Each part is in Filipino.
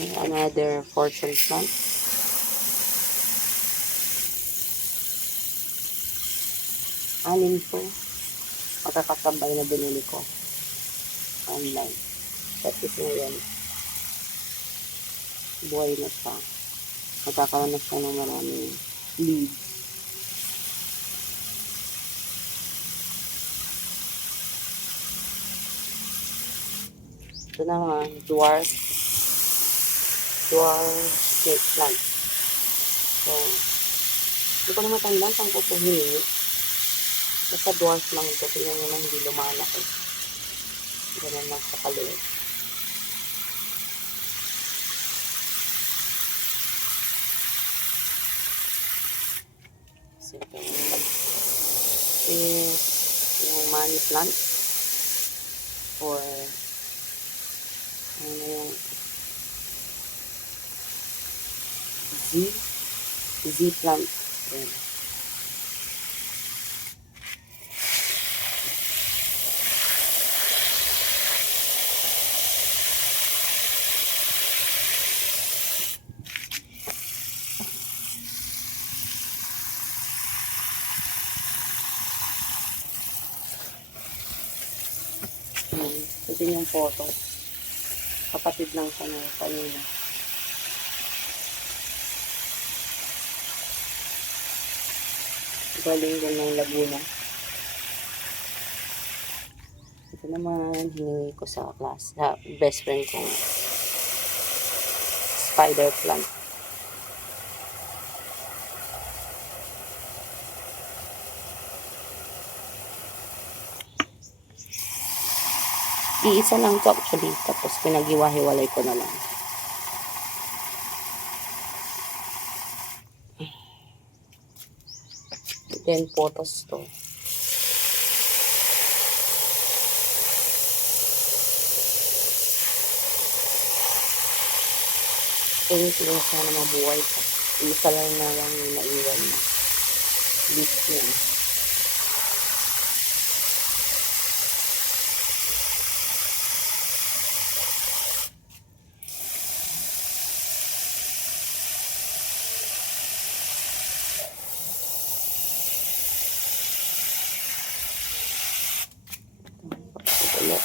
Another fortune plant. Anim po. Magkakasabay na binili ko online. Tapos na yan. Buhay na siya. Magkakaroon na siya ng maraming leaves. Ito naman, dwarf snake plant. So, hindi ko na matandaan saan ko ito hiningi. Basta dwarf lang ito. Tingnan nyo na hindi lumalaki. Ganun lang sa kaliit. So, yung money plant or ano yung Z plant. Ayan. Ito yung photo. Kapatid lang siya ng kanina. Galing din ng Laguna. Ito naman, hiningi ko sa class. Best friend kong spider plant. Iisa lang to actually. Tapos pinag-iwa-hiwalay ko na lang. Then photos to. Thank you. Sana mabuhay pa. Isa lang na lang yung naiwan na. Leaf niya. Ulit.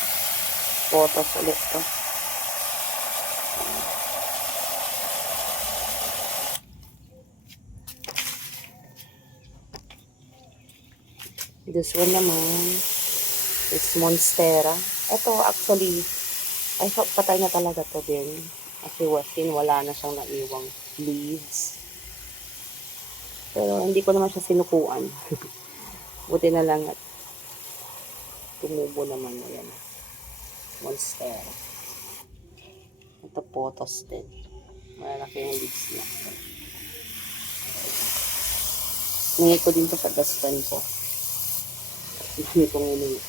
Photos ulit to. This one naman is Monstera. Ito actually, I thought patay na talaga to din. Kasi wala na siyang naiwang leaves. Pero hindi ko naman siya sinukuan. Buti na lang at tumubo naman na yan. Monstera. Ito photos din. Malalaki yung leaves niya. Nangay ko din to sa best friend ko. Dami kong inuwi.